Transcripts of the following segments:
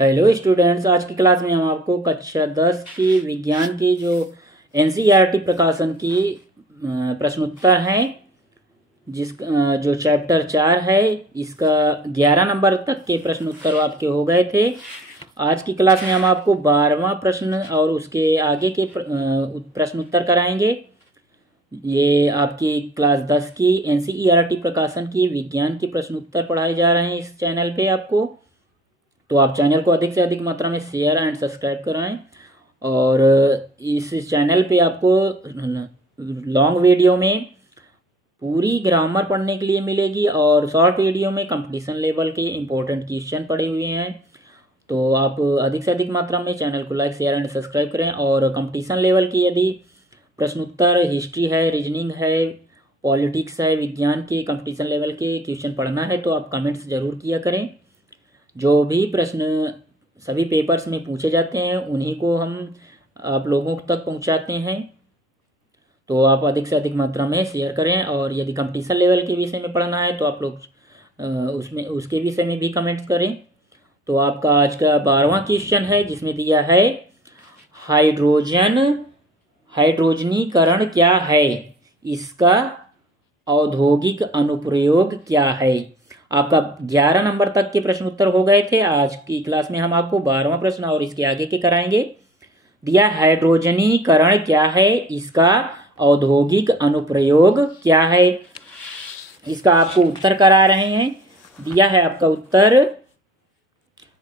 Hello students, आज की class में हम आपको कक्षा 10 की विज्ञान की जो एनसीईआरटी प्रकाशन की प्रश्नोत्तर हैं जो चैप्टर 4 है, इसका 11 नंबर तक के प्रश्नोत्तर आपके हो गए थे। आज की क्लास में हम आपको 12वां प्रश्न और उसके आगे के प्रश्नोत्तर कराएंगे। ये आपकी क्लास 10 की एनसीईआरटी प्रकाशन की विज्ञान की प्रश्नोत्तर पढ़ाए जा रहे हैं इस चैनल पे आपको। तो आप चैनल को अधिक से अधिक मात्रा में शेयर एंड सब्सक्राइब कराएं और इस चैनल पे आपको लॉन्ग वीडियो में पूरी ग्रामर पढ़ने के लिए मिलेगी और शॉर्ट वीडियो में कंपटीशन लेवल के इम्पोर्टेंट क्वेश्चन पड़े हुए हैं। तो आप अधिक से अधिक मात्रा में चैनल को लाइक शेयर एंड सब्सक्राइब करें। और कंपटीशन लेवल की यदि प्रश्नोत्तर, हिस्ट्री है, रीजनिंग है, पॉलिटिक्स है, विज्ञान के कंपटीशन लेवल के क्वेश्चन पढ़ना है तो आप कमेंट्स जरूर किया करें। जो भी प्रश्न सभी पेपर्स में पूछे जाते हैं उन्हीं को हम आप लोगों तक पहुंचाते हैं। तो आप अधिक से अधिक मात्रा में शेयर करें और यदि कंपटीशन लेवल के विषय में पढ़ना है तो आप लोग उसके विषय में भी कमेंट्स करें। तो आपका आज का 12वां क्वेश्चन है जिसमें दिया है हाइड्रोजनीकरण क्या है, इसका औद्योगिक अनुप्रयोग क्या है। आपका 11 नंबर तक के प्रश्न उत्तर हो गए थे। आज की क्लास में हम आपको 12वां प्रश्न और इसके आगे के कराएंगे। दिया हाइड्रोजनीकरण क्या है, इसका औद्योगिक अनुप्रयोग क्या है। इसका आपको उत्तर करा रहे हैं। दिया है आपका उत्तर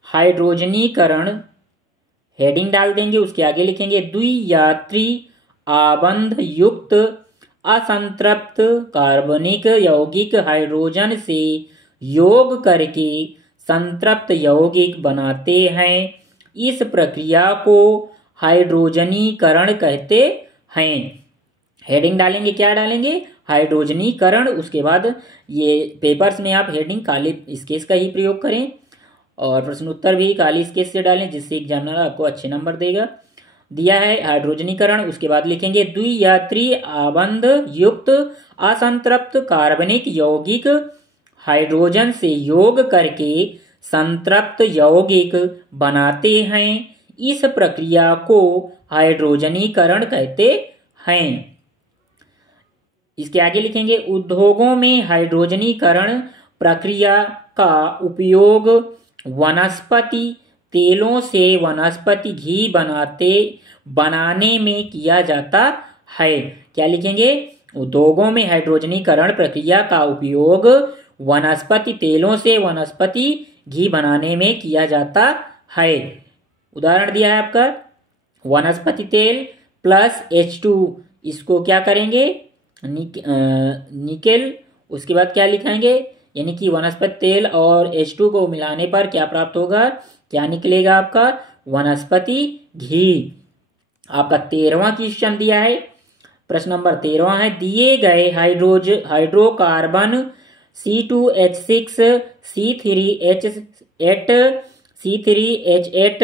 हाइड्रोजनीकरण, हेडिंग डाल देंगे, उसके आगे लिखेंगे द्वियात्री आबंध युक्त असंतृप्त कार्बनिक यौगिक हाइड्रोजन से योग करके संतृप्त यौगिक बनाते हैं। इस प्रक्रिया को हाइड्रोजनीकरण कहते हैं। हेडिंग डालेंगे, क्या डालेंगे, हाइड्रोजनीकरण। उसके बाद ये पेपर्स में आप हेडिंग काली स्केच का ही प्रयोग करें और प्रश्न उत्तर भी काली स्केच से डालें, जिससे एग्जामिनर आपको अच्छे नंबर देगा। दिया है हाइड्रोजनीकरण, उसके बाद लिखेंगे द्वियात्री आबंध युक्त असंतृप्त कार्बनिक यौगिक हाइड्रोजन से योग करके संतृप्त यौगिक बनाते हैं। इस प्रक्रिया को हाइड्रोजनीकरण कहते हैं। इसके आगे लिखेंगे उद्योगों में हाइड्रोजनीकरण प्रक्रिया का उपयोग वनस्पति तेलों से वनस्पति घी बनाने में किया जाता है। क्या लिखेंगे, उद्योगों में हाइड्रोजनीकरण प्रक्रिया का उपयोग वनस्पति तेलों से वनस्पति घी बनाने में किया जाता है। उदाहरण दिया है आपका वनस्पति तेल प्लस H2, इसको क्या करेंगे, निकेल। उसके बाद क्या लिखेंगे, यानी कि वनस्पति तेल और H2 को मिलाने पर क्या प्राप्त होगा, क्या निकलेगा आपका, वनस्पति घी। आपका 13वां क्वेश्चन दिया है, प्रश्न नंबर 13 है। दिए गए hydrocarbon C2H6 C3H8 C3H8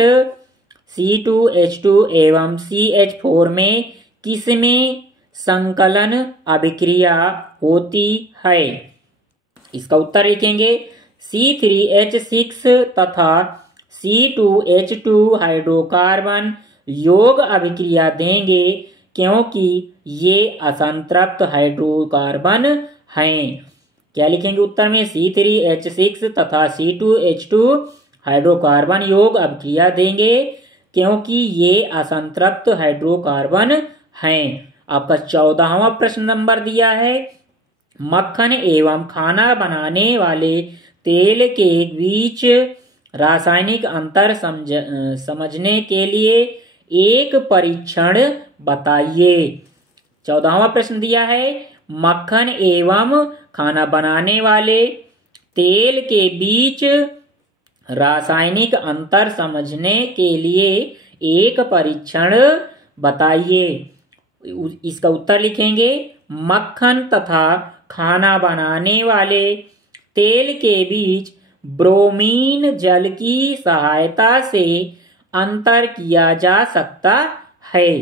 C2H2 एवं CH4 में किसमें संकलन अभिक्रिया होती है। इसका उत्तर लिखेंगे C3H6 तथा C2H2 हाइड्रोकार्बन योग अभिक्रिया देंगे क्योंकि ये असंतृप्त हाइड्रोकार्बन हैं। क्या लिखेंगे उत्तर में, C3H6 तथा C2H2 हाइड्रोकार्बन योग अभिक्रिया देंगे क्योंकि ये असंतृप्त हाइड्रोकार्बन हैं। आपका 14वां प्रश्न नंबर दिया है मक्खन एवं खाना बनाने वाले तेल के बीच रासायनिक अंतर समझने के लिए एक परीक्षण बताइए। 14वां प्रश्न दिया है मक्खन एवं खाना बनाने वाले तेल के बीच रासायनिक अंतर समझने के लिए एक परीक्षण बताइए। इसका उत्तर लिखेंगे मक्खन तथा खाना बनाने वाले तेल के बीच ब्रोमीन जल की सहायता से अंतर किया जा सकता है।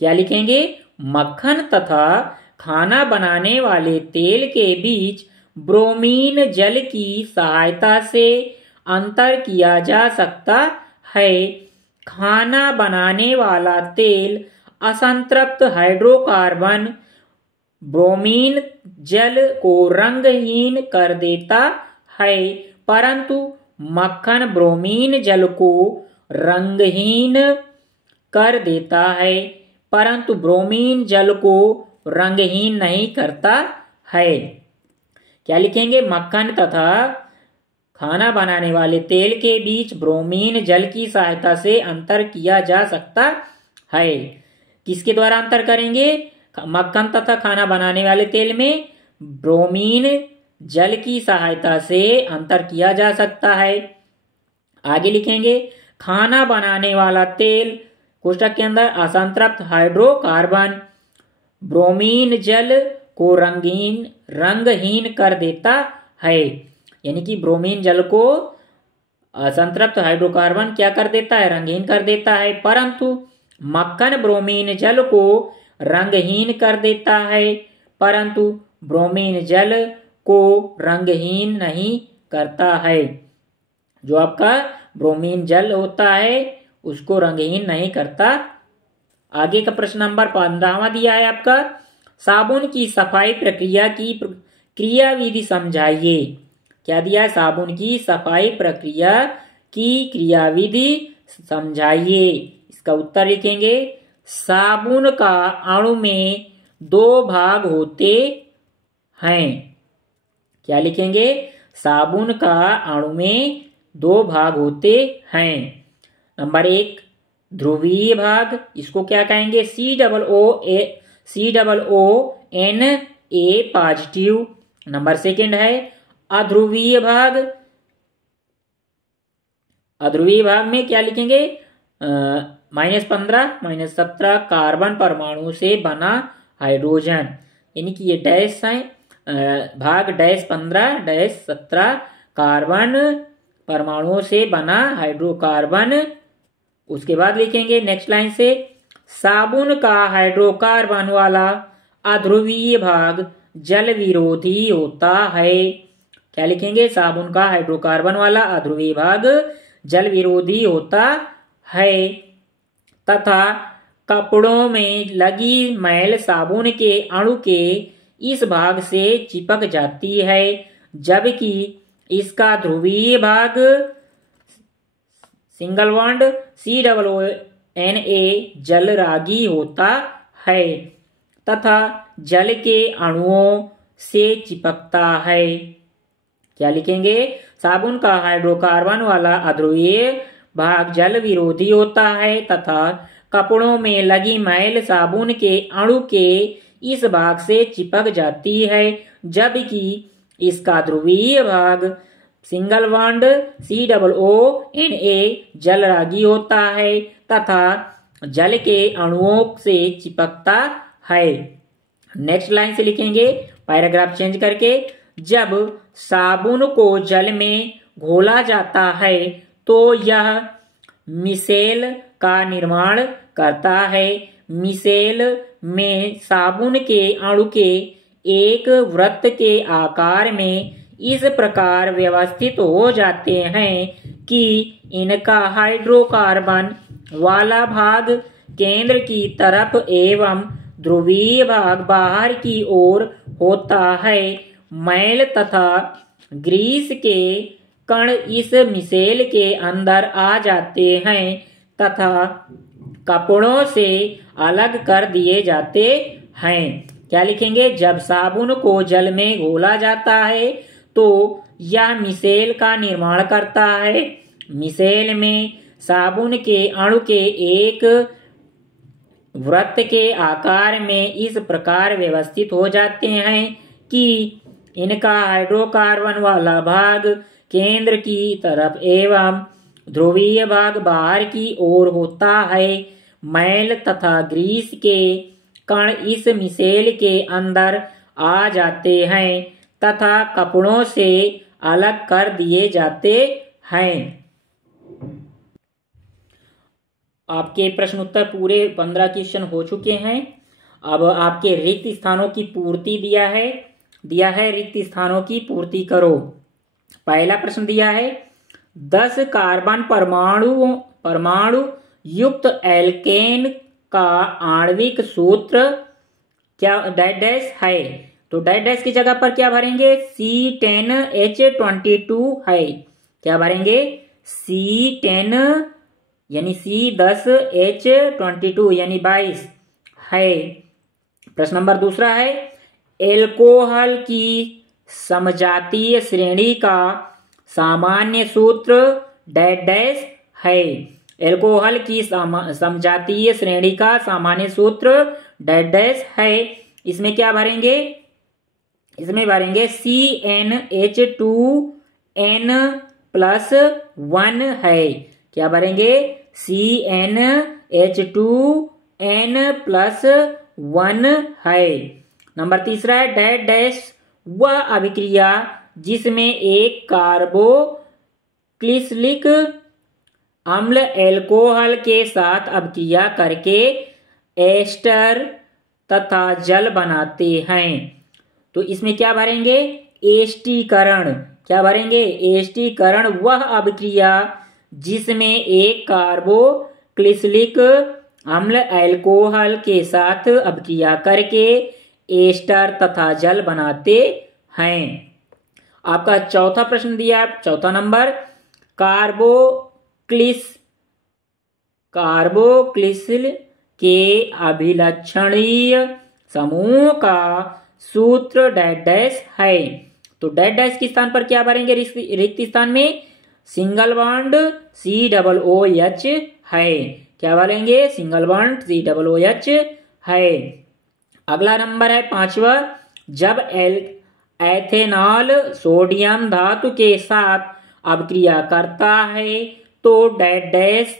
क्या लिखेंगे, मक्खन तथा खाना बनाने वाले तेल के बीच ब्रोमीन जल की सहायता से अंतर किया जा सकता है। खाना बनाने वाला तेल असंतृप्त हाइड्रोकार्बन ब्रोमीन जल को रंगहीन कर देता है, परंतु मक्खन ब्रोमीन जल को रंगहीन कर देता है, परंतु ब्रोमीन जल को रंगहीन नहीं करता है। क्या लिखेंगे? मक्खन तथा खाना बनाने वाले तेल के बीच ब्रोमीन जल की सहायता से अंतर किया जा सकता है। किसके द्वारा अंतर करेंगे? मक्खन तथा खाना बनाने वाले तेल में ब्रोमीन जल की सहायता से अंतर किया जा सकता है। आगे लिखेंगे खाना बनाने वाला तेल कोष्टक के अंदर असंतृप्त हाइड्रोकार्बन ब्रोमीन जल को रंगहीन कर देता है। यानी कि ब्रोमीन जल को असंतृप्त हाइड्रोकार्बन क्या कर देता है? रंगहीन कर देता है, परंतु मक्खन ब्रोमीन जल को रंगहीन कर देता है, परंतु ब्रोमीन जल को रंगहीन नहीं करता है। जो आपका ब्रोमीन जल होता है उसको रंगहीन नहीं करता। आगे का प्रश्न नंबर 15वां दिया है आपका, साबुन की सफाई प्रक्रिया की क्रियाविधि समझाइए। क्या दिया है? साबुन की सफाई प्रक्रिया की क्रियाविधि समझाइए। इसका उत्तर लिखेंगे साबुन का अणु में 2 भाग होते हैं। क्या लिखेंगे? साबुन का अणु में 2 भाग होते हैं। नंबर 1 ध्रुवीय भाग, इसको क्या कहेंगे? COONA positive. नंबर 2 है अध्रुवीय भाग। अध्रुवीय भाग में क्या लिखेंगे? -15 -17 कार्बन परमाणु से बना हाइड्रोजन, यानी कि ये डैश है। भाग -15-17 कार्बन परमाणुओं से बना हाइड्रोकार्बन। उसके बाद लिखेंगे नेक्स्ट लाइन से साबुन का हाइड्रोकार्बन वाला अध्रुवीय भाग जल विरोधी होता है। क्या लिखेंगे? साबुन का हाइड्रोकार्बन वाला अध्रुवीय भाग जल विरोधी होता है तथा कपड़ों में लगी मैल साबुन के अणु के इस भाग से चिपक जाती है, जबकि इसका ध्रुवीय भाग सिंगल बॉन्ड COONA जलरागी होता है तथा जल के अणुओं से चिपकता है। क्या लिखेंगे? साबुन का हाइड्रोकार्बन वाला अध्रुवीय भाग जल विरोधी होता है तथा कपड़ों में लगी मैल साबुन के अणु के इस भाग से चिपक जाती है, जबकि इसका ध्रुवीय भाग सिंगल बॉन्ड COONA जलरागी होता है तथा जल के अणुओं से चिपकता है। नेक्स्ट लाइन से लिखेंगे पैराग्राफ चेंज करके, जब साबुन को जल में घोला जाता है तो यह मिसेल का निर्माण करता है। मिसेल में साबुन के अणु के एक वृत्त के आकार में इस प्रकार व्यवस्थित हो जाते हैं कि इनका हाइड्रोकार्बन वाला भाग केंद्र की तरफ एवं ध्रुवीय भाग बाहर की ओर होता है। मैल तथा ग्रीस के कण इस मिसेल के अंदर आ जाते हैं तथा कपड़ों से अलग कर दिए जाते हैं। क्या लिखेंगे? जब साबुन को जल में घोला जाता है तो यह मिसेल का निर्माण करता है। मिसेल में साबुन के अणु के एक वृत्त के आकार में इस प्रकार व्यवस्थित हो जाते हैं कि इनका हाइड्रोकार्बन वाला भाग केंद्र की तरफ एवं ध्रुवीय भाग बाहर की ओर होता है। मैल तथा ग्रीस के कण इस मिसेल के अंदर आ जाते हैं तथा कपड़ों से अलग कर दिए जाते हैं। आपके प्रश्न उत्तर पूरे 15 क्वेश्चन हो चुके हैं। अब आपके रिक्त स्थानों की पूर्ति दिया है रिक्त स्थानों की पूर्ति करो। पहला प्रश्न दिया है 10 कार्बन परमाणु युक्त एल्केन का आणविक सूत्र क्या डैश डैश है। तो डैश डैश की जगह पर क्या भरेंगे, C10H22 है। क्या भरेंगे, C10 यानी C10H22 यानी 22 है। प्रश्न नंबर दूसरा है, एल्कोहल की समजातीय श्रेणी का सामान्य सूत्र डैश डैश है। एल्कोहल की समजातीय श्रेणी का सामान्य सूत्र डैश डैश है। इसमें क्या भरेंगे, इसमें भरेंगे CnH2n+1 है। क्या भरेंगे, CnH2n+1 है। नंबर तीसरा है, डैश डैश वह अभिक्रिया जिसमें एक कार्बोक्सिलिक अम्ल एल्कोहल के साथ अभिक्रिया करके एस्टर तथा जल बनाते हैं। तो इसमें क्या भरेंगे, एस्टीकरण। क्या भरेंगे, एस्टीकरण वह अभिक्रिया जिसमें एक कार्बोक्सिलिक अम्ल एल्कोहल के साथ अभिक्रिया करके एस्टर तथा जल बनाते हैं। आपका चौथा प्रश्न दिया है, चौथा नंबर, कार्बोक्सिल के अभिलक्षणीय समूह का सूत्र डैश डैश है। तो डैश डैश के स्थान पर क्या भरेंगे, रिक्त स्थान में सिंगल बॉन्ड COOH है। क्या भरेंगे, सिंगल बॉन्ड COOH है। अगला नंबर है पांचवा, जब एथेनॉल सोडियम धातु के साथ अभिक्रिया करता है तो डैश डैश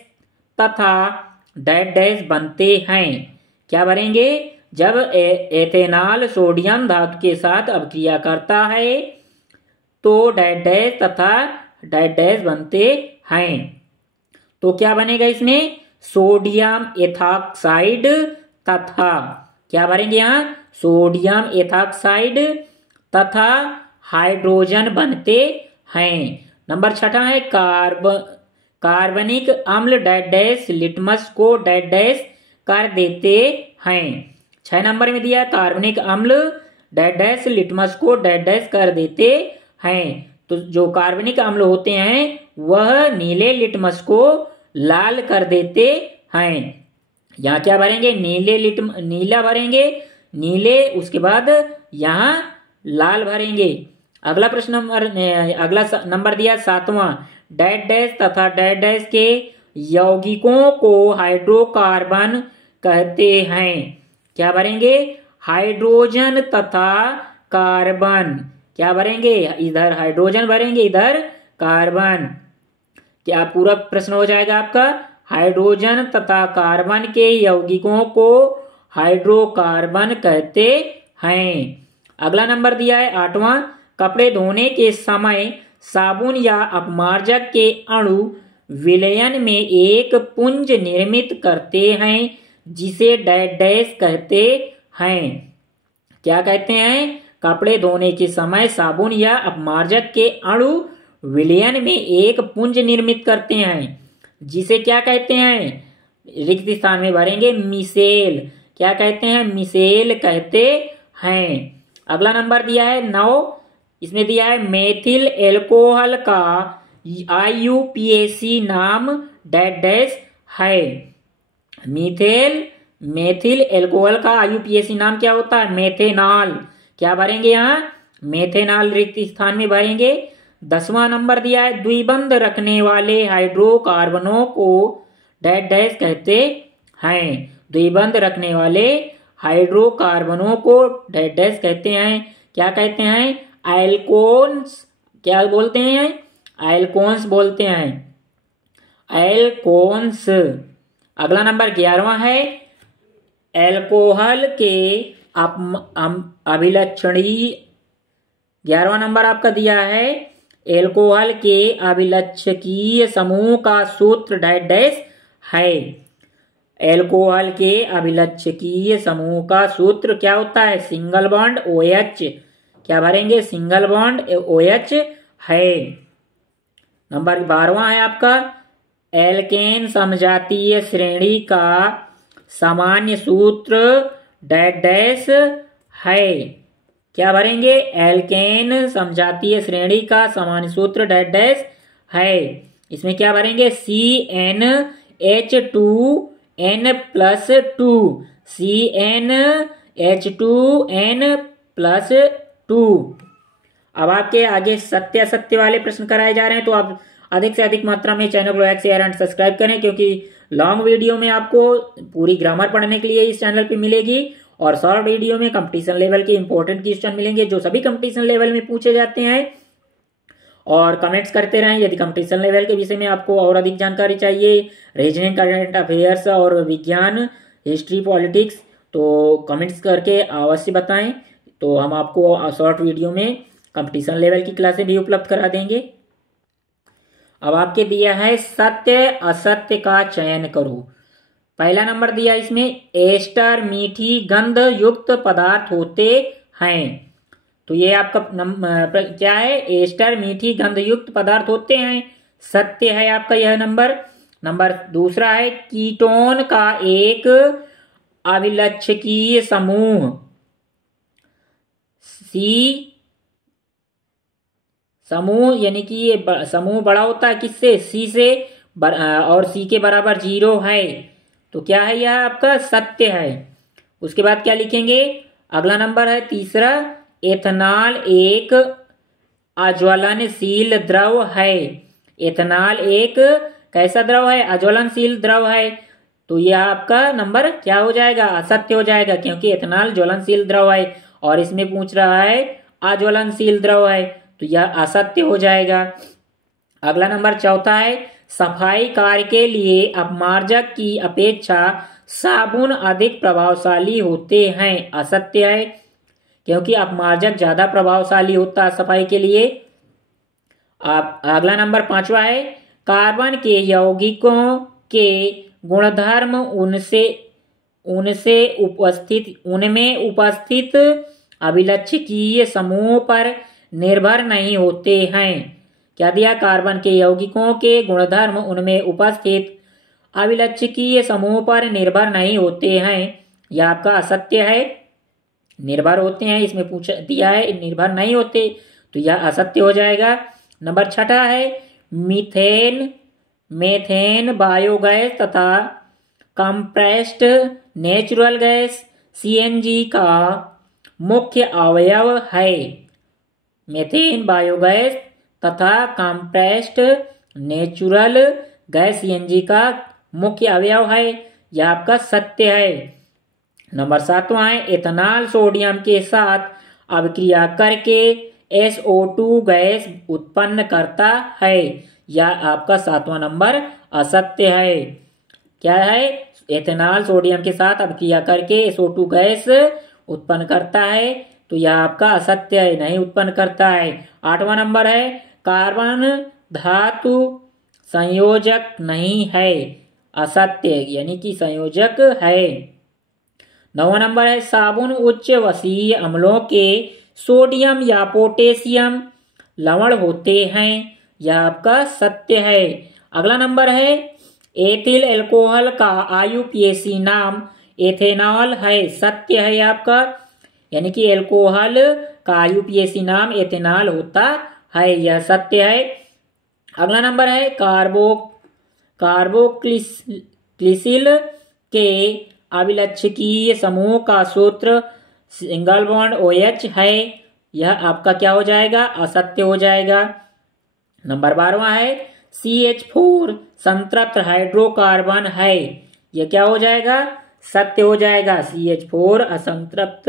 तथा डैश डैश बनते हैं। क्या भरेंगे, जब एथेनॉल सोडियम धातु के साथ अभिक्रिया करता है तो डैश डैश तथा डैश डैश बनते हैं। तो क्या बनेगा इसमें, सोडियम एथॉक्साइड तथा, क्या भरेंगे यहाँ, सोडियम एथॉक्साइड तथा हाइड्रोजन बनते हैं। नंबर छठा है, कार्बनिक अम्ल डैश डैश लिटमस को डैश डैश कर देते हैं। 6 नंबर में दिया, कार्बनिक अम्ल डैश डैश लिटमस को डैश डैश कर देते हैं। तो जो कार्बनिक अम्ल होते हैं वह नीले लिटमस को लाल कर देते हैं। यहाँ क्या भरेंगे, नीला भरेंगे, नीले, उसके बाद यहाँ लाल भरेंगे। अगला प्रश्न अगला नंबर दिया 7वां, डैश डैश तथा डैश डैश के यौगिकों को हाइड्रोकार्बन कहते हैं। क्या भरेंगे, हाइड्रोजन तथा कार्बन। क्या भरेंगे, इधर हाइड्रोजन भरेंगे, इधर कार्बन। क्या पूरा प्रश्न हो जाएगा आपका, हाइड्रोजन तथा कार्बन के यौगिकों को हाइड्रोकार्बन कहते हैं। अगला नंबर दिया है 8वां, कपड़े धोने के समय साबुन या अपमार्जक के अणु विलयन में एक पुंज निर्मित करते हैं जिसे डैश डैश कहते हैं। क्या कहते हैं, कपड़े धोने के समय साबुन या अपमार्जक के अणु विलयन में एक पुंज निर्मित करते हैं जिसे क्या कहते हैं, रिक्त स्थान में भरेंगे मिसेल। क्या कहते हैं, मिसेल कहते हैं। अगला नंबर दिया है 9, इसमें दिया है मेथिल एल्कोहल का IUPAC नाम डैश डैश है। मेथिल एल्कोहल का IUPAC नाम क्या होता है, मेथेनॉल। क्या भरेंगे यहाँ, मेथेनॉल रिक्त स्थान में भरेंगे। 10वां नंबर दिया है, द्विबंध रखने वाले हाइड्रोकार्बनों को डैश डैश कहते हैं। द्विबंध रखने वाले हाइड्रोकार्बनों को डैश डैश कहते हैं। क्या कहते हैं, एल्कोन्स। क्या बोलते हैं, एल्कोन्स बोलते हैं, एल्कोन्स। अगला नंबर 11वां है, एल्कोहल के अभिलक्षणीय। 11वां नंबर आपका दिया है, एल्कोहल के अभिलक्षकीय समूह का सूत्र डैश डैश है। एल्कोहल के अभिलक्षकीय समूह का सूत्र क्या होता है, सिंगल बॉन्ड OH। क्या भरेंगे, सिंगल बॉन्ड OH है। नंबर 12वां है आपका एल्केन समजातीय श्रेणी का सामान्य सूत्र डैश डैश है। क्या भरेंगे? एल्केन समजातीय श्रेणी का सामान्य सूत्र डैश डैश है। इसमें क्या भरेंगे? CnH2n+2 CnH2n+2। अब आपके आगे सत्य असत्य वाले प्रश्न कराए जा रहे हैं, तो आप अधिक से अधिक मात्रा में चैनल को लाइक शेयर एंड सब्सक्राइब करें, क्योंकि लॉन्ग वीडियो में आपको पूरी ग्रामर पढ़ने के लिए इस चैनल पे मिलेगी और शॉर्ट वीडियो में कंपटीशन लेवल के इंपॉर्टेंट क्वेश्चन मिलेंगे जो सभी कंपटीशन लेवल में पूछे जाते हैं। और कमेंट्स करते रहें यदि कंपटीशन लेवल के विषय में आपको और अधिक जानकारी चाहिए, रीजनिंग, करंट अफेयर्स और विज्ञान, हिस्ट्री, पॉलिटिक्स, तो कमेंट्स करके अवश्य बताएं, तो हम आपको शॉर्ट वीडियो में कंपटीशन लेवल की क्लासें भी उपलब्ध करा देंगे। अब आपके दिया है सत्य असत्य का चयन करो। पहला नंबर दिया इसमें एस्टर मीठी गंध युक्त पदार्थ होते हैं, तो ये आपका क्या है? एस्टर मीठी गंध युक्त पदार्थ होते हैं, सत्य है आपका यह नंबर। नंबर दूसरा है कीटोन का एक अभिलक्षणीय समूह समूह यानी कि ये समूह बड़ा होता है किससे? सी से, और सी के बराबर 0 है, तो क्या है? यह आपका सत्य है। उसके बाद क्या लिखेंगे? अगला नंबर है तीसरा एथेनॉल एक अज्वलनशील द्रव है। एथेनॉल एक कैसा द्रव है? अज्वलनशील द्रव है, तो यह आपका नंबर क्या हो जाएगा? असत्य हो जाएगा, क्योंकि एथेनॉल ज्वलनशील द्रव है और इसमें पूछ रहा है अज्वलनशील द्रव है, तो यह असत्य हो जाएगा। अगला नंबर चौथा है सफाई कार्य के लिए अपमार्जक की अपेक्षा साबुन अधिक प्रभावशाली होते हैं, असत्य है, क्योंकि अपमार्जक ज्यादा प्रभावशाली होता है सफाई के लिए। अगला नंबर पांचवा है कार्बन के यौगिकों के गुणधर्म उनमें उपस्थित अभिलक्षणीय समूह पर निर्भर नहीं होते हैं। क्या दिया? कार्बन के यौगिकों के गुणधर्म उनमें उपस्थित अभिलक्षणीय समूह पर निर्भर नहीं होते हैं, यह आपका असत्य है। निर्भर होते हैं इसमें पूछा दिया है, निर्भर नहीं होते, तो यह असत्य हो जाएगा। नंबर छठा है मेथेन बायोगैस तथा कंप्रेस्ड नेचुरल गैस सीएनजी का मुख्य अवयव है। मेथेन बायोगैस तथा कंप्रेस्ड नेचुरल गैस सीएनजी का मुख्य अवयव है, यह आपका सत्य है। नंबर 7वां है एथेनॉल सोडियम के साथ अभिक्रिया करके SO2 गैस उत्पन्न करता है, यह आपका 7वां नंबर असत्य है। क्या है? एथेनॉल सोडियम के साथ अभिक्रिया करके SO2 गैस उत्पन्न करता है, तो यह आपका असत्य है, नहीं उत्पन्न करता है। 8वां नंबर है कार्बन धातु संयोजक नहीं है, असत्य, यानी कि संयोजक है। 9वां नंबर है साबुन उच्च वसीय अम्लों के सोडियम या पोटेशियम लवण होते हैं, यह आपका सत्य है। अगला नंबर है एथिल एल्कोहल का IUPAC नाम एथेनॉल है, सत्य है आपका, यानी कि एल्कोहल का IUPAC नाम एथेनॉल होता है, यह सत्य है। अगला नंबर है कार्बोक्सिल के अभिलक्षणीय समूह का सूत्र सिंगल बॉन्ड OH है, यह आपका क्या हो जाएगा? असत्य हो जाएगा। नंबर 12वां है CH4 संतृप्त हाइड्रोकार्बन है, यह क्या हो जाएगा? सत्य हो जाएगा। CH4 असंतृप्त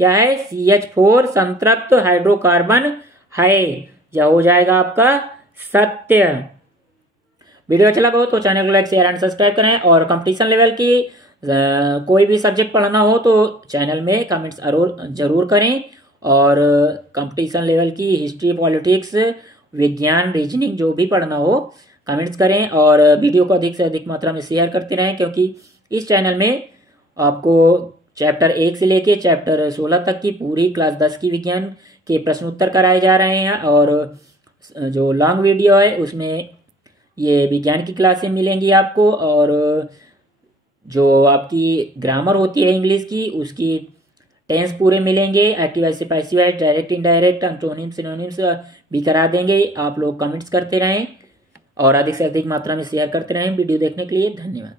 क्या है? CH4 संतृप्त हाइड्रोकार्बन है, यह हो जाएगा आपका सत्य। वीडियो अच्छा लगा हो तो चैनल को लाइक शेयर एंड सब्सक्राइब करें, और कंपटीशन लेवल की कोई भी सब्जेक्ट पढ़ना हो तो चैनल में कमेंट्स जरूर करें, और कंपटीशन लेवल की हिस्ट्री, पॉलिटिक्स, विज्ञान, रीजनिंग जो भी पढ़ना हो कमेंट्स करें, और वीडियो को अधिक से अधिक मात्रा में शेयर करते रहें, क्योंकि इस चैनल में आपको चैप्टर 1 से लेके चैप्टर 16 तक की पूरी क्लास 10 की विज्ञान के प्रश्न उत्तर कराए जा रहे हैं, और जो लॉन्ग वीडियो है उसमें ये विज्ञान की क्लासें मिलेंगी आपको, और जो आपकी ग्रामर होती है इंग्लिश की उसकी टेंस पूरे मिलेंगे, एक्टिव वॉइस से passive voice, direct indirect, antonyms synonyms भी करा देंगे। आप लोग कमेंट्स करते रहें और अधिक से अधिक मात्रा में शेयर करते रहें। वीडियो देखने के लिए धन्यवाद।